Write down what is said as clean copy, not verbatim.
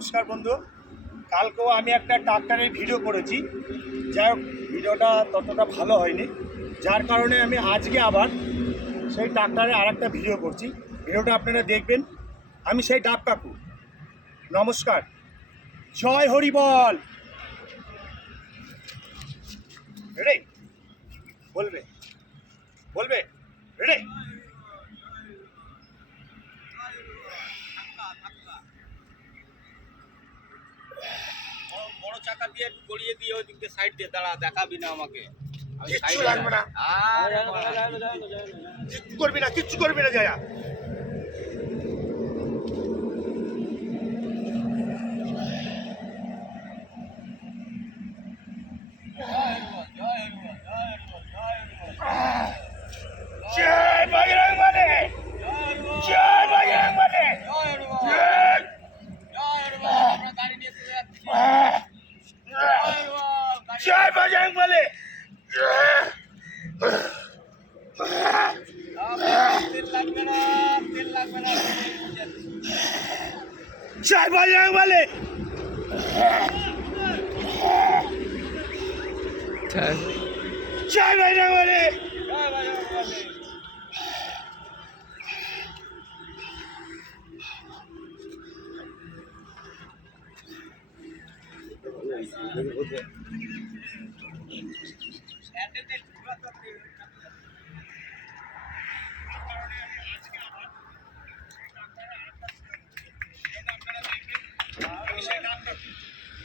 নমস্কার বন্ধু, কালকেও আমি একটা ডাক্তারের ভিডিও করেছি। যাই হোক, ভিডিওটা ততটা ভালো হয়নি, যার কারণে আমি আজকে আবার সেই ডাক্তারের আরেকটা ভিডিও করছি। ভিডিওটা আপনারা দেখবেন। আমি সেই ডাক কাকু। নমস্কার, জয় হরি বল। রেডি? বলবে বলবে রেডি? বড় চাকা দিয়ে একটু গড়িয়ে দিয়ে ওই দিক দিয়ে সাইড দিয়ে দাঁড়া, দেখাবি না আমাকে। কিচ্ছু লাগবে না, কিচ্ছু করবি না, কিচ্ছু করবি না। যায়া জয় বজরং বলী, জয় বজরং বলী, জয় বজরং বলী, জয় বজরং বলী। জয় বজরং বলী।